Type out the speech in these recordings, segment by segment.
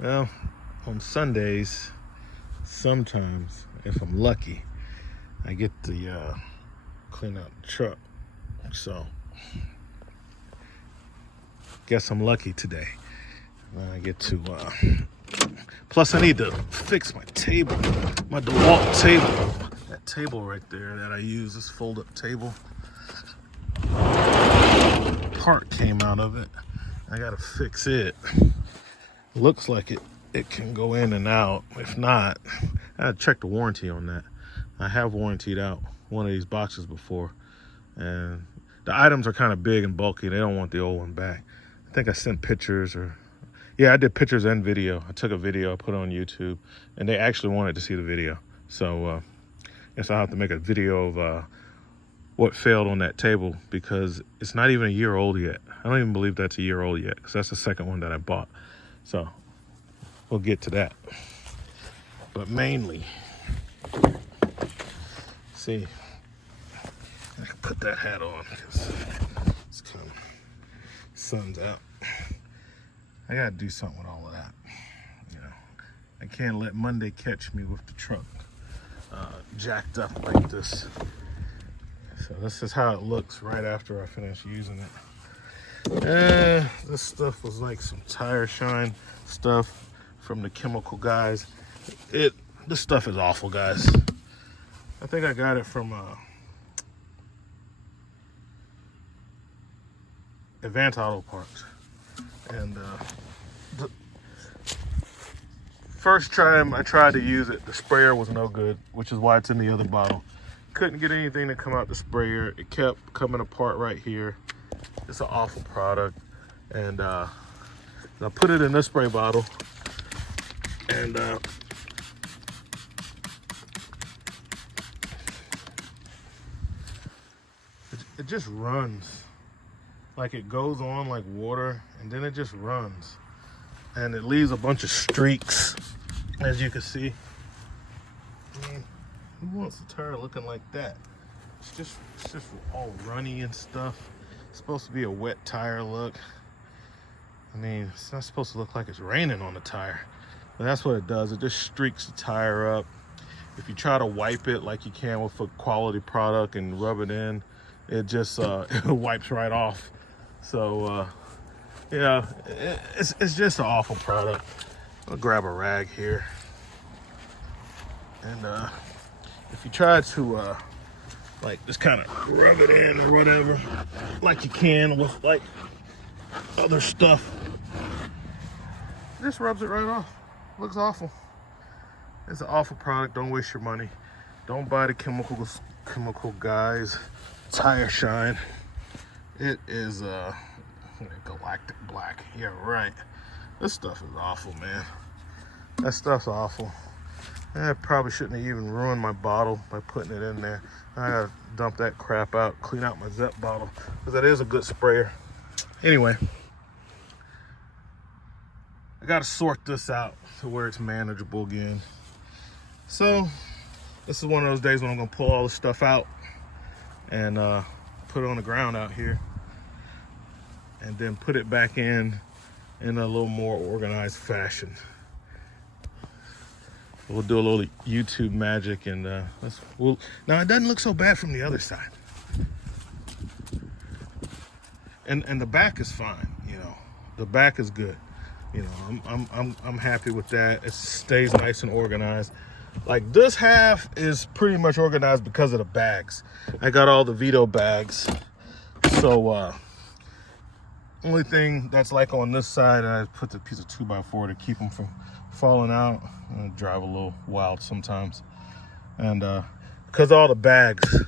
Well, on Sundays, sometimes, if I'm lucky, I get to clean out the truck. So, guess I'm lucky today. I get to, plus I need to fix my table, my Dewalt table. That table right there that I use, this fold-up table. Part came out of it. I gotta fix it. Looks like it can go in and out. If not, I had to check the warranty on that. I have warrantied out one of these boxes before, and the items are kind of big and bulky. They don't want the old one back. I think I sent pictures, or yeah, I did pictures and video. I took a video, I put it on YouTube, and they actually wanted to see the video. So guess I'll have to make a video of what failed on that table, because it's not even a year old yet. I don't even believe that's a year old yet, because that's the second one that I bought. So we'll get to that. But mainly, see, I can put that hat on because it's kind of sun's out. I gotta do something with all of that. You know, I can't let Monday catch me with the truck jacked up like this. So this is how it looks right after I finish using it. This stuff was like some tire shine stuff from the chemical guys. This stuff is awful, guys. I think I got it from Advanced Auto Parts. And the first time I tried to use it, the sprayer was no good, which is why it's in the other bottle. Couldn't get anything to come out the sprayer. It kept coming apart right here. It's an awful product. And I put it in this spray bottle, and it just runs. Like, it goes on like water, and then it just runs. And it leaves a bunch of streaks, as you can see. I mean, who wants a tire looking like that? It's just all runny and stuff. It's supposed to be a wet tire look. I mean, it's not supposed to look like it's raining on the tire, but that's what it does. It just streaks the tire up. If you try to wipe it like you can with a quality product and rub it in, it just it wipes right off. So yeah, it's just an awful product. I'll grab a rag here, and if you try to like just kind of rub it in or whatever, like you can with like other stuff, it just rubs it right off. Looks awful. It's an awful product. Don't waste your money. Don't buy the chemical guys tire shine. It is galactic black. Yeah, right. This stuff is awful, man. That stuff's awful. I probably shouldn't have even ruined my bottle by putting it in there. I gotta dump that crap out, clean out my Zep bottle, because that is a good sprayer. Anyway, I gotta sort this out to where it's manageable again. So this is one of those days when I'm gonna pull all this stuff out and put it on the ground out here, and then put it back in a little more organized fashion. We'll do a little YouTube magic, and now it doesn't look so bad from the other side, and the back is fine. You know, the back is good. You know, I'm happy with that. It stays nice and organized. Like, this half is pretty much organized because of the bags. I got all the Vito bags. So only thing that's like on this side, I put the piece of 2x4 to keep them from falling out. I drive a little wild sometimes, and because all the bags,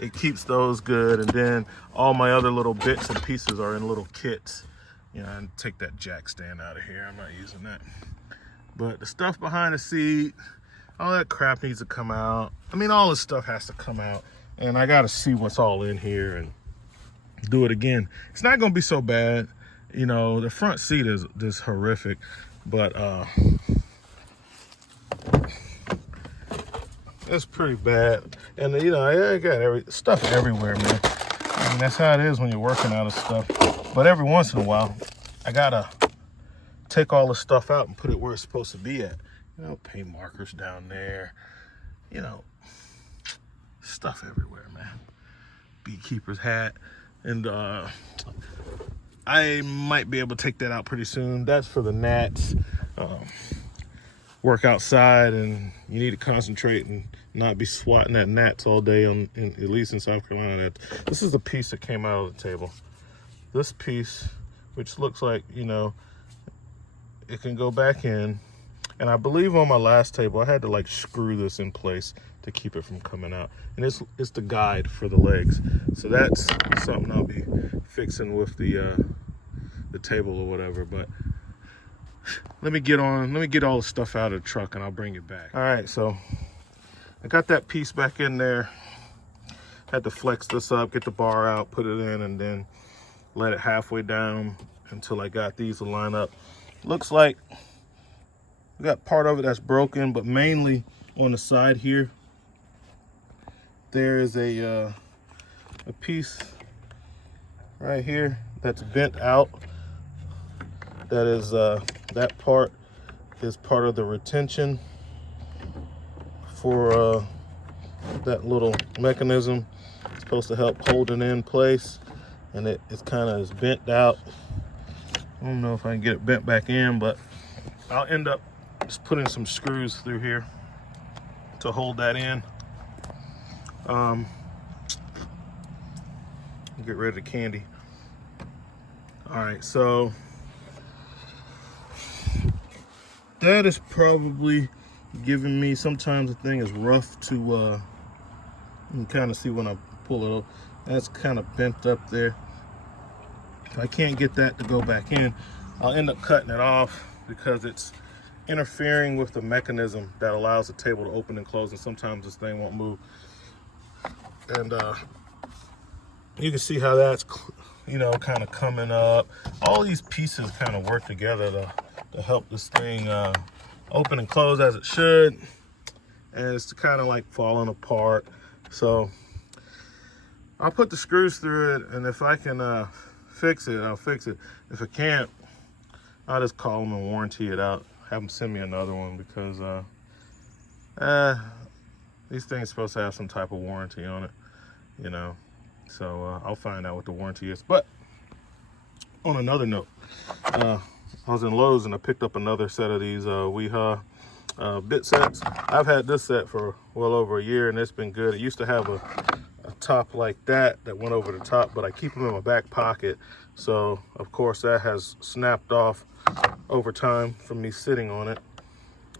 it keeps those good. And then all my other little bits and pieces are in little kits. You know, and take that jack stand out of here. I'm not using that. But the stuff behind the seat, all that crap needs to come out. I mean, all this stuff has to come out, and I got to see what's all in here and do it again. It's not going to be so bad. You know, the front seat is horrific, but it's pretty bad. And you know, I got stuff everywhere, man. I mean, that's how it is when you're working out of stuff. But every once in a while, I gotta take all the stuff out and put it where it's supposed to be at. You know, paint markers down there. You know, stuff everywhere, man. Beekeeper's hat. And I might be able to take that out pretty soon. That's for the gnats. Work outside, and you need to concentrate and not be swatting at gnats all day, at least in South Carolina. This is the piece that came out of the table. This piece, which looks like, you know, it can go back in. And I believe on my last table, I had to like screw this in place to keep it from coming out. And it's the guide for the legs. So that's something I'll be fixing with the table or whatever. But let me get all the stuff out of the truck and I'll bring it back. All right, so I got that piece back in there. Had to flex this up, get the bar out, put it in, and then let it halfway down until I got these to line up. Looks like we got part of it that's broken, but mainly on the side here, there is a piece right here that's bent out. That is that part is part of the retention for that little mechanism. It's supposed to help hold it in place, and it's kind of bent out. I don't know if I can get it bent back in, but I'll end up just putting some screws through here to hold that in. Get rid of the candy. All right, so that is probably giving me, sometimes the thing is rough to, you can kind of see when I pull it up. That's kind of bent up there. If I can't get that to go back in, I'll end up cutting it off because it's interfering with the mechanism that allows the table to open and close, and sometimes this thing won't move. And you can see how that's, you know, kind of coming up. All these pieces kind of work together to help this thing open and close as it should, and it's kind of like falling apart. So I'll put the screws through it, and if I can fix it, I'll fix it. If I can't, I'll just call them and warranty it out, have them send me another one, because these things are supposed to have some type of warranty on it, you know. So I'll find out what the warranty is. But on another note, I was in Lowe's and I picked up another set of these Weha bit sets. I've had this set for well over a year, and it's been good. It used to have a top like that went over the top, but I keep them in my back pocket. So of course that has snapped off over time from me sitting on it.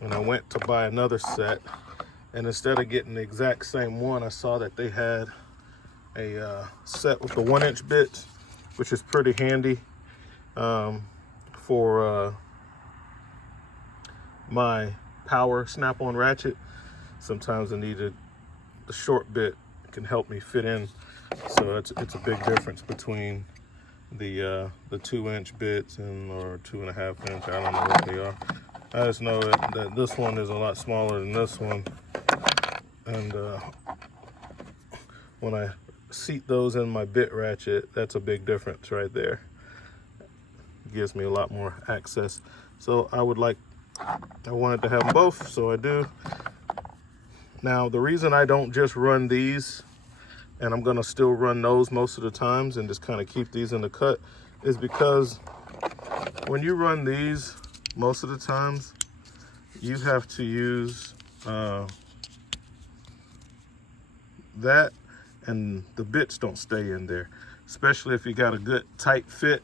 And I went to buy another set, and instead of getting the exact same one, I saw that they had a set with the 1-inch bits, which is pretty handy for my power snap-on ratchet. Sometimes I needed the short bit, can help me fit in. So it's a big difference between the 2-inch bits or 2.5 inch. I don't know what they are. I just know that this one is a lot smaller than this one, and when I seat those in my bit ratchet, that's a big difference right there. It gives me a lot more access. So I wanted to have them both, so I do. Now the reason I don't just run these, and I'm gonna still run those most of the times and just kind of keep these in the cut, is because when you run these, most of the times you have to use that, and the bits don't stay in there, especially if you got a good tight fit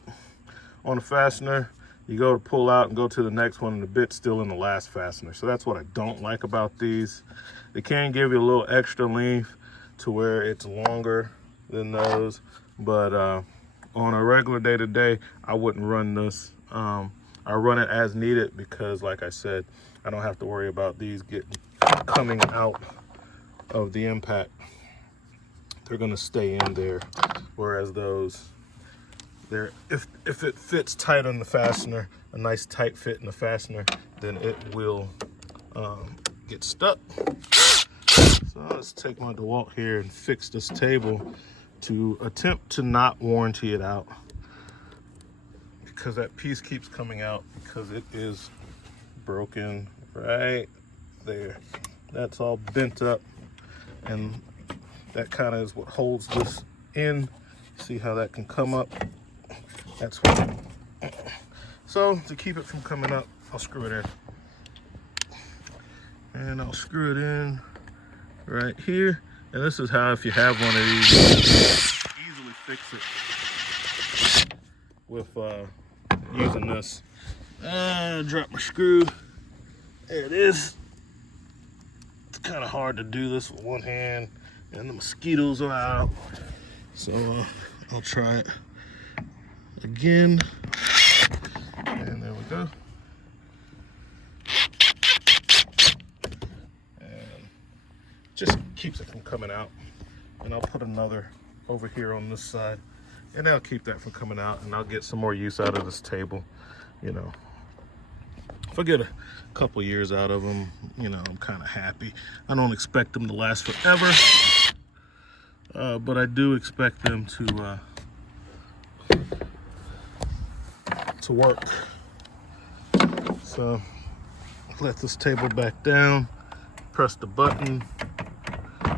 on a fastener. You go to pull out and go to the next one, and the bit's still in the last fastener. So that's what I don't like about these. They can give you a little extra length to where it's longer than those, but on a regular day-to-day, I wouldn't run this. I run it as needed because, like I said, I don't have to worry about these coming out of the impact. They're gonna stay in there, whereas those, if it fits tight on the fastener, a nice tight fit in the fastener, then it will get stuck. So let's take my Dewalt here and fix this table to attempt to not warranty it out, because that piece keeps coming out because it is broken right there. That's all bent up, and that kind of is what holds this in. See how that can come up? That's what. So to keep it from coming up, I'll screw it in. And I'll screw it in right here. And this is how, if you have one of these, easily fix it with using this. Drop my screw. There it is. It's kind of hard to do this with one hand, and the mosquitoes are out. So I'll try it again. And there we go. And just keeps it from coming out. And I'll put another over here on this side, and that'll keep that from coming out, and I'll get some more use out of this table. You know, if I get a couple years out of them, you know, I'm kind of happy. I don't expect them to last forever, but I do expect them to work. So let this table back down, press the button,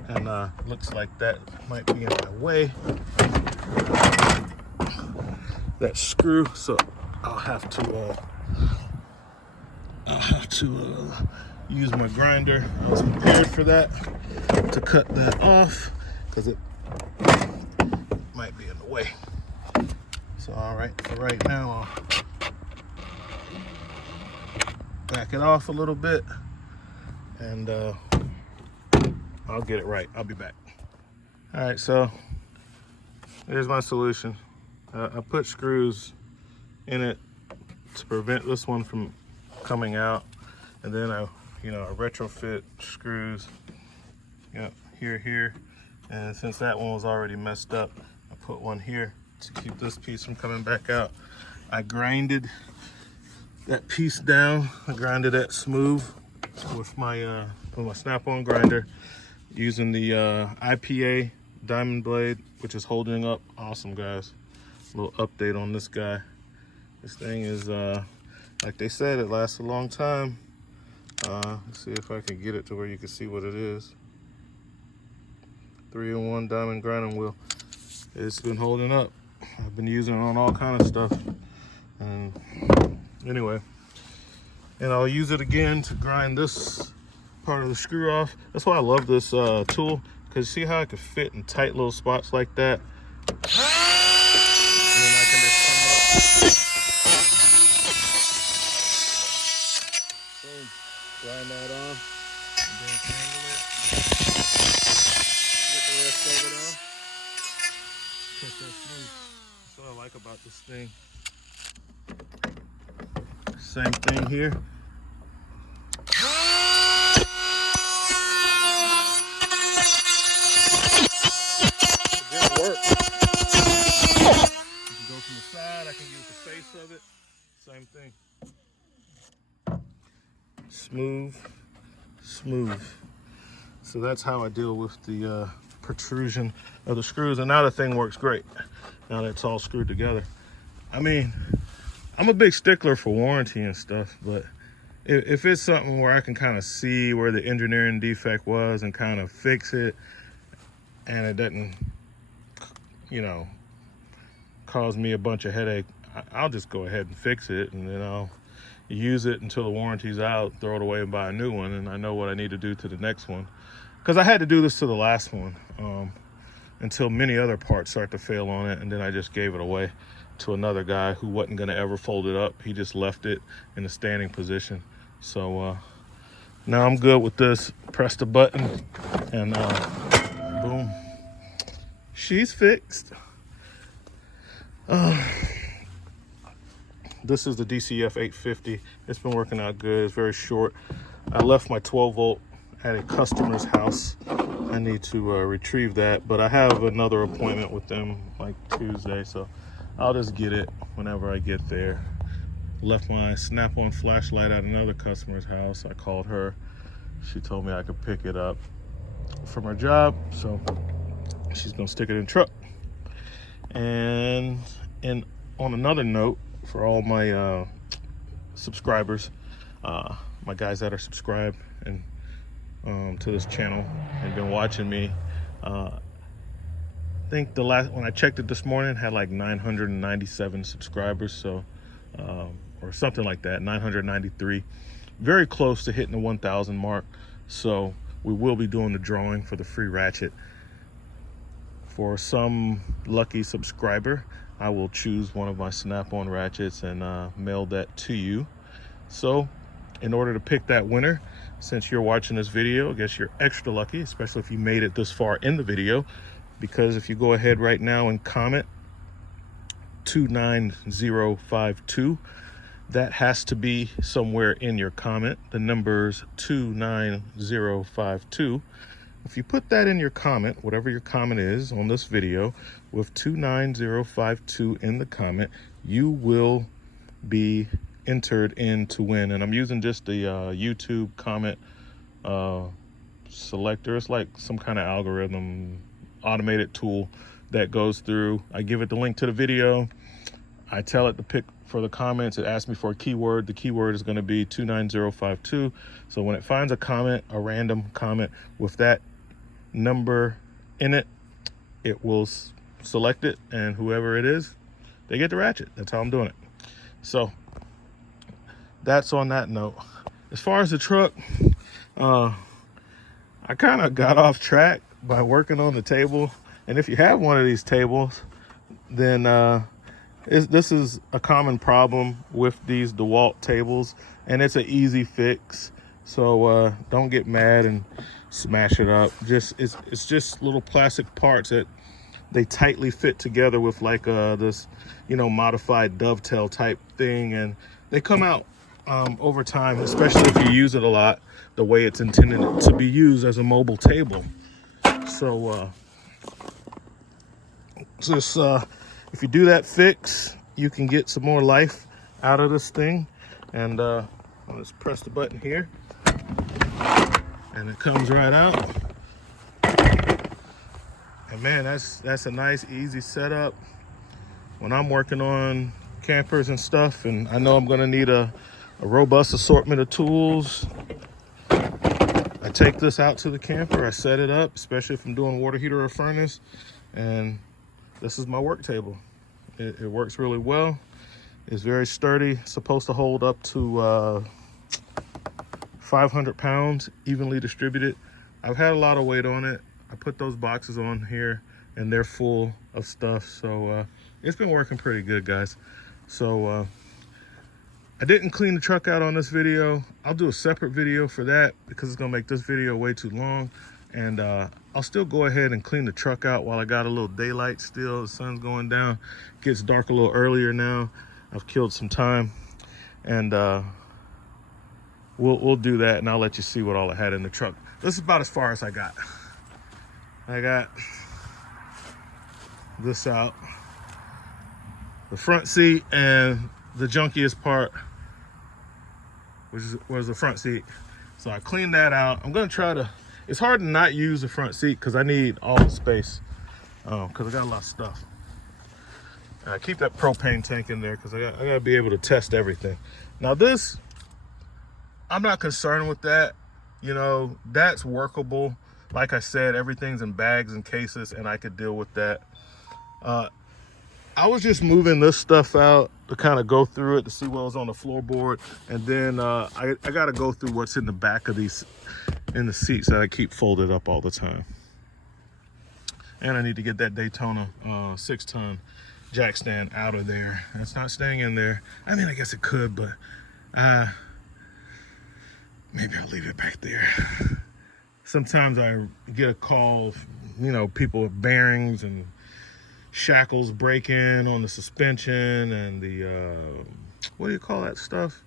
and looks like that might be in my way, that screw. So I'll have to use my grinder. I was prepared for that, to cut that off, because it might be in the way. So all right, for right now, I'll back it off a little bit, and I'll get it right. I'll be back. All right, so here's my solution. I put screws in it to prevent this one from coming out, and then I retrofit screws, here, and since that one was already messed up, I put one here to keep this piece from coming back out. I grinded that piece down. I grinded that smooth with my snap-on grinder, using the IPA diamond blade, which is holding up awesome, guys. A little update on this guy. This thing is, like they said, it lasts a long time. Let's see if I can get it to where you can see what it is. 3-in-1 diamond grinding wheel. It's been holding up. I've been using it on all kind of stuff. And anyway, and I'll use it again to grind this part of the screw off. That's why I love this tool, because see how I can fit in tight little spots like that. And then I can just come up, boom, grind that off, and then tangle it, get the rest of it off, cut that smooth. That's what I like about this thing. Same thing here. Work. You can go from the side, I can use the face of it. Same thing. Smooth. So that's how I deal with the protrusion of the screws. And now the thing works great. Now that it's all screwed together. I mean, I'm a big stickler for warranty and stuff, but if it's something where I can kind of see where the engineering defect was and kind of fix it, and it doesn't, cause me a bunch of headache, I'll just go ahead and fix it, and then I'll use it until the warranty's out, throw it away and buy a new one, and I know what I need to do to the next one. Because I had to do this to the last one until many other parts start to fail on it, and then I just gave it away to another guy who wasn't going to ever fold it up. He just left it in a standing position. So now I'm good with this. Press the button, and boom, she's fixed. This is the DCF 850. It's been working out good. It's very short. I left my 12 volt at a customer's house. I need to retrieve that, but I have another appointment with them like Tuesday, so I'll just get it whenever I get there. Left my snap-on flashlight at another customer's house. I called her. She told me I could pick it up. from her job, so she's gonna stick it in the truck. And on another note, for all my subscribers, my guys that are subscribed and to this channel and been watching me, I think the last, when I checked it this morning, had like 997 subscribers, so or something like that, 993, very close to hitting the 1,000 mark. So we will be doing the drawing for the free ratchet. For some lucky subscriber, I will choose one of my snap-on ratchets and mail that to you. So in order to pick that winner, since you're watching this video, I guess you're extra lucky, especially if you made it this far in the video, because if you go ahead right now and comment 29052, that has to be somewhere in your comment. The number's 29052. If you put that in your comment, whatever your comment is on this video, with 29052 in the comment, you will be entered in to win. And I'm using just the YouTube comment selector. It's like some kind of algorithm, automated tool that goes through. I give it the link to the video. I tell it to pick for the comments. It asks me for a keyword. The keyword is going to be 29052. So when it finds a comment, a random comment with that number in it, it will select it, and whoever it is, they get the ratchet. That's how I'm doing it. So that's on that note. As far as the truck, I kind of got off track by working on the table. And if you have one of these tables, then this is a common problem with these Dewalt tables, and it's an easy fix. So don't get mad and smash it up. It's just little plastic parts that they tightly fit together with like this, you know, modified dovetail type thing, and they come out over time, especially if you use it a lot the way it's intended to be used as a mobile table. So just if you do that fix, you can get some more life out of this thing. And I'll just press the button here, and it comes right out. And man, that's a nice, easy setup. When I'm working on campers and stuff, and I know I'm gonna need a robust assortment of tools, I take this out to the camper, I set it up, especially if I'm doing water heater or furnace, and this is my work table. It works really well. It's very sturdy, supposed to hold up to 500 pounds, evenly distributed. I've had a lot of weight on it. I put those boxes on here, and they're full of stuff. So it's been working pretty good, guys. So I didn't clean the truck out on this video. I'll do a separate video for that because it's gonna make this video way too long. And I'll still go ahead and clean the truck out while I got a little daylight still. The sun's going down. It gets dark a little earlier now. I've killed some time. And we'll do that, and I'll let you see what all I had in the truck. This is about as far as I got. I got this out. The front seat, and the junkiest part, which was the front seat. So I cleaned that out. I'm gonna try to, it's hard to not use the front seat because I need all the space, because I got a lot of stuff. And I keep that propane tank in there because I gotta be able to test everything. Now this, I'm not concerned with that. You know, that's workable. Like I said, everything's in bags and cases, and I could deal with that. I was just moving this stuff out to kind of go through it to see what was on the floorboard, and then I got to go through what's in the back of these, in the seats that I keep folded up all the time. And I need to get that Daytona 6-ton jack stand out of there. That's not staying in there. I mean, I guess it could, but maybe I'll leave it back there. Sometimes I get a call, you know, people with bearings and shackles breaking on the suspension and the what do you call that stuff,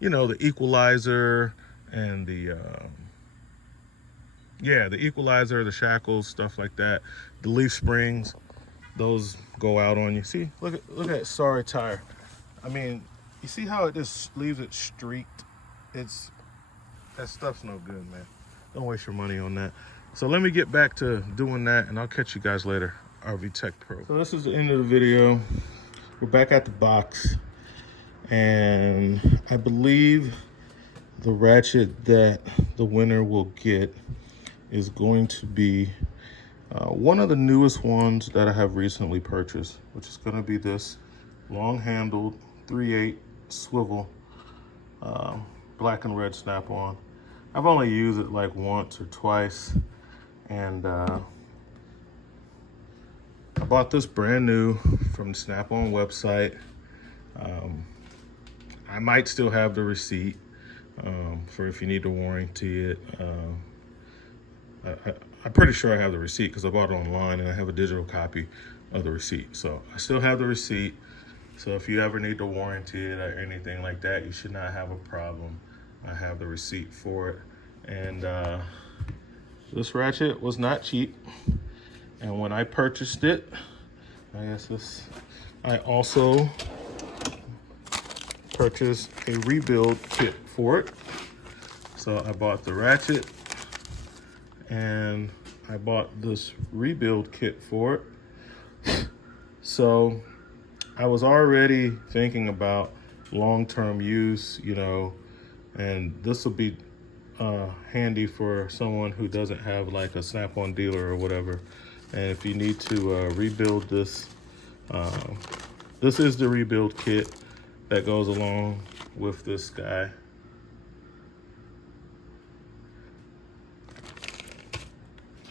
you know, the equalizer and the yeah, the equalizer, the shackles, stuff like that. The leaf springs, those go out on you. See, look at that sorry tire. I mean, you see how it just leaves it streaked? That stuff's no good, man. Don't waste your money on that. So let me get back to doing that, and I'll catch you guys later. RV Tech Pro. So this is the end of the video. We're back at the box, and I believe the ratchet that the winner will get is going to be one of the newest ones that I have recently purchased, which is going to be this long-handled 3/8 swivel black and red snap-on. I've only used it like once or twice, and I bought this brand new from the Snap-on website. I might still have the receipt for if you need to warranty it. I'm pretty sure I have the receipt because I bought it online and I have a digital copy of the receipt. So I still have the receipt. So if you ever need to warranty it or anything like that, you should not have a problem. I have the receipt for it. And this ratchet was not cheap. And when I purchased it, I also purchased a rebuild kit for it. So I bought the ratchet and I bought this rebuild kit for it. So I was already thinking about long-term use, you know, and this will be handy for someone who doesn't have like a Snap-on dealer or whatever. And if you need to rebuild this, this is the rebuild kit that goes along with this guy.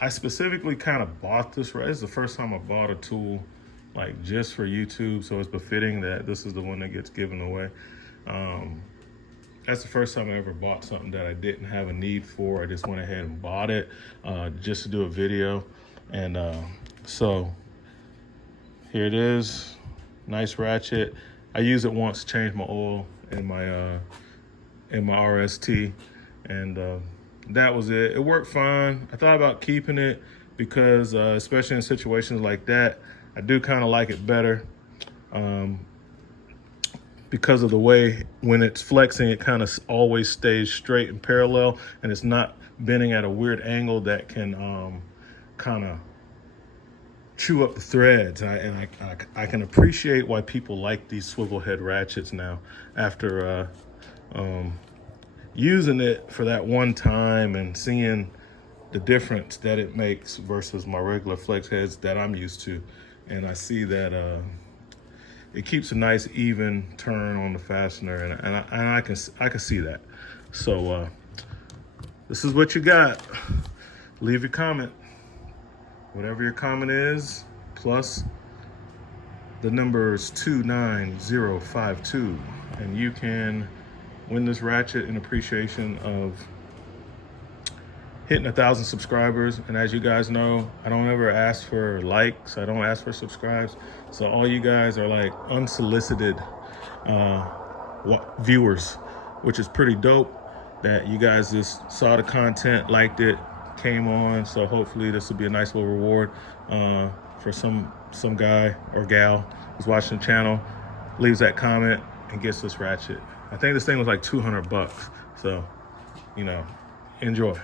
I specifically kind of bought this, right? It's the first time I bought a tool like just for YouTube, so it's befitting that this is the one that gets given away. That's the first time I ever bought something that I didn't have a need for. I just went ahead and bought it just to do a video. And so here it is, nice ratchet. I used it once to change my oil in my RST, and that was it. It worked fine. I thought about keeping it because especially in situations like that, I do kind of like it better because of the way when it's flexing, it kind of always stays straight and parallel, and it's not bending at a weird angle that can kind of chew up the threads. And I can appreciate why people like these swivel head ratchets now after using it for that one time and seeing the difference that it makes versus my regular flex heads that I'm used to. And I see that it keeps a nice even turn on the fastener, and I can see that. So this is what you got. Leave your comment. Whatever your comment is, plus the number is 29052, and you can win this ratchet in appreciation of hitting 1,000 subscribers. And as you guys know, I don't ever ask for likes. I don't ask for subscribes. So all you guys are like unsolicited viewers, which is pretty dope that you guys just saw the content, liked it, came on. So hopefully this will be a nice little reward for some guy or gal who's watching the channel, leaves that comment and gets this ratchet. I think this thing was like $200. So, you know, enjoy.